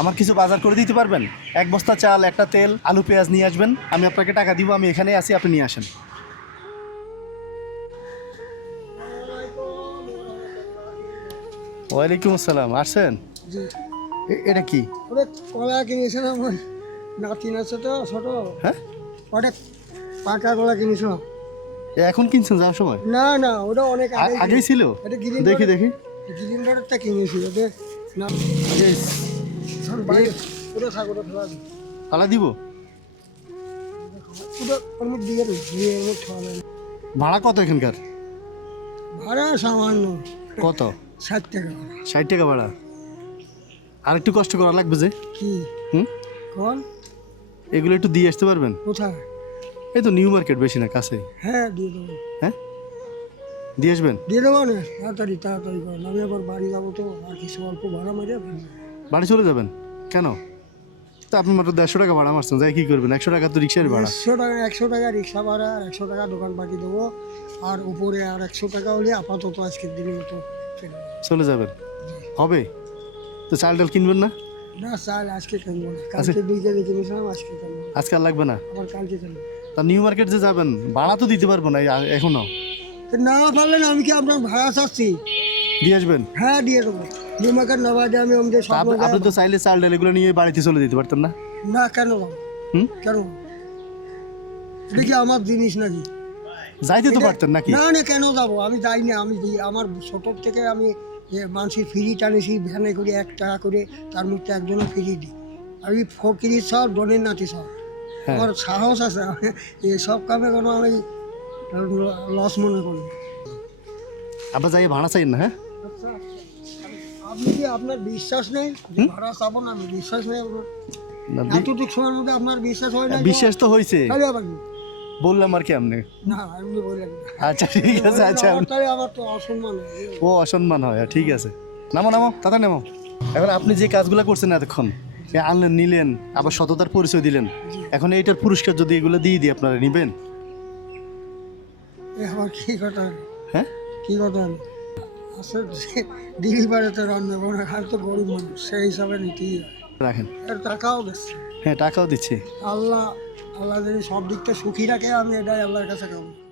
আমার কিছু বাজার করে দিতে পারবেন? 1 বস্তা চাল, একটা তেল, আলু পেঁয়াজ নিয়ে আসবেন। আমি আপনাকে টাকা দিব, আমি এখানেই আছি, আপনি নিয়ে আসেন। ওয়ালাইকুম আসসালাম। আসছেন? জি। এটা কি? ওটা কলা কিনেছিলাম, ওই নাতিন আছে তো ছোট। হ্যাঁ, ওটা পাকা কলা কিনেছিলাম। এখন কিনছেন যাওয়ার সময়? না না, ওটা অনেক আগেই ছিল। এটা গ্রিন দেখি দেখি। গ্রিন রোডেরটা কিনেছি ওটা। না Yes. বাইরে ওটা থাক, ওটা ফেলা দিই। তালা দিব? ওটা ওর মধ্যে দিয়ে দিই, দিয়ে ওর মধ্যে খাওয়া যায়। ভাড়া কত এখানকার? ভাড়া সামান্য কত? 60 টাকা ভাড়া। 60 টাকা ভাড়া? আর একটু কষ্ট করা লাগবে যে। কি হুম, কল এগুলো একটু দিয়ে আসতে পারবেন? কোথায়? এই তো নিউ মার্কেট, বেশি না, কাছেই। হ্যাঁ দিয়ে দেবো। হ্যাঁ, দিয়ে আসবেন? দিয়ে দেবো না, তাড়াতাড়ি তাড়াতাড়ি করেন। আমি আবার বাড়ি যাবো তো, আর কিছু অল্প ভাড়া মারিয়ে ফেলবো। বাড়ি চলে যাবেন? কেন? তো আপনি মাত্র 150 টাকা ভাড়া মারছেন, যাই কি করবেন? 100 টাকা তো রিক্সার ভাড়া। 100 টাকা রিক্সা ভাড়া, আর 100 টাকা দোকান পাতি দেবো, আর উপরে আর 100 টাকা হলে আপাতত আজকের দিনের মতো চলে যাবো। চলে যাবেন? হবে তো। চাল ডাল কিনবেন না? না চাল আজকে কিনবো না, কালকে 2 কেজি কিনেছিলাম, আজকে কিনবো না। আজকে আর লাগবে না? আবার কালকে কিনবো। তা নিউ মার্কেট যে যাবেন, ভাড়া তো দিতে পারবো না এখনো। তো না পারলেন আমি কি আপনার ভাড়া চাচ্ছি? দিয়ে আসবেন? হ্যাঁ দিয়ে দেবো। নিমাকার না বাদে আমি আমাদের তা সব আপনি তো চাইলে চাল ডাল এগুলো নিয়ে বাড়িতে চলে যেতে পারতেন না? না কেন যাবো? হুম, কেন? এটা কি আমার জিনিস নাকি? যাইতে তো এটা- পারতেন নাকি? না না কেন যাবো? আমি যাই না, আমি আমার ছোটোর থেকে আমি মানুষের ফ্রি টানেছি, ভ্যানে করে 1 টাকা করে, তার মধ্যে একজনও ফ্রি দিই। আমি ফকিরি সব ডনের নাতি সব, হ্যাঁ। আমার সাহস আছে। সব কামে কোনো আমি লস মনে করি না। আবার যাই ভাড়া চাই না? হ্যাঁ, আচ্ছা, আপনি কি আপনার বিশ্বাস নেই যে ভাড়া চাবো না? আমি বিশ্বাস নেই আপনার? না, এতটুক সময়ের মধ্যে আপনার বিশ্বাস হয় না? বিশ্বাস তো হয়েছে, তাহলে আবার কি? বললাম আর কি আপনি। না এমনি বললেন না। আচ্ছা ঠিক আছে। আচ্ছা তাহলে আমার তো অসম্মান হয়। ও অসম্মান হয়, ঠিক আছে। নামো নামো, তাড়াতাড়ি নামো। এখন আপনি যে কাজগুলো করছেন এতক্ষণ, আনলেন, নিলেন, আবার সততার পরিচয় দিলেন, এখন এইটার পুরস্কার যদি এগুলো দিয়ে দিই, আপনারা নিবেন? এ আমার কি কথা? হ্যাঁ, কি কথা? আসলে দিলি বাড়িতে রান্না বান্না খাই তো গরিব মানুষ, সেই হিসাবে নিতেই হয়। রাখেন। এর টাকাও গেছে। হ্যাঁ, টাকাও দিচ্ছি। আল্লাহ আল্লাহ যদি সব দিকটা সুখী রাখে, আমি এটাই আল্লাহর কাছে কামনা করি।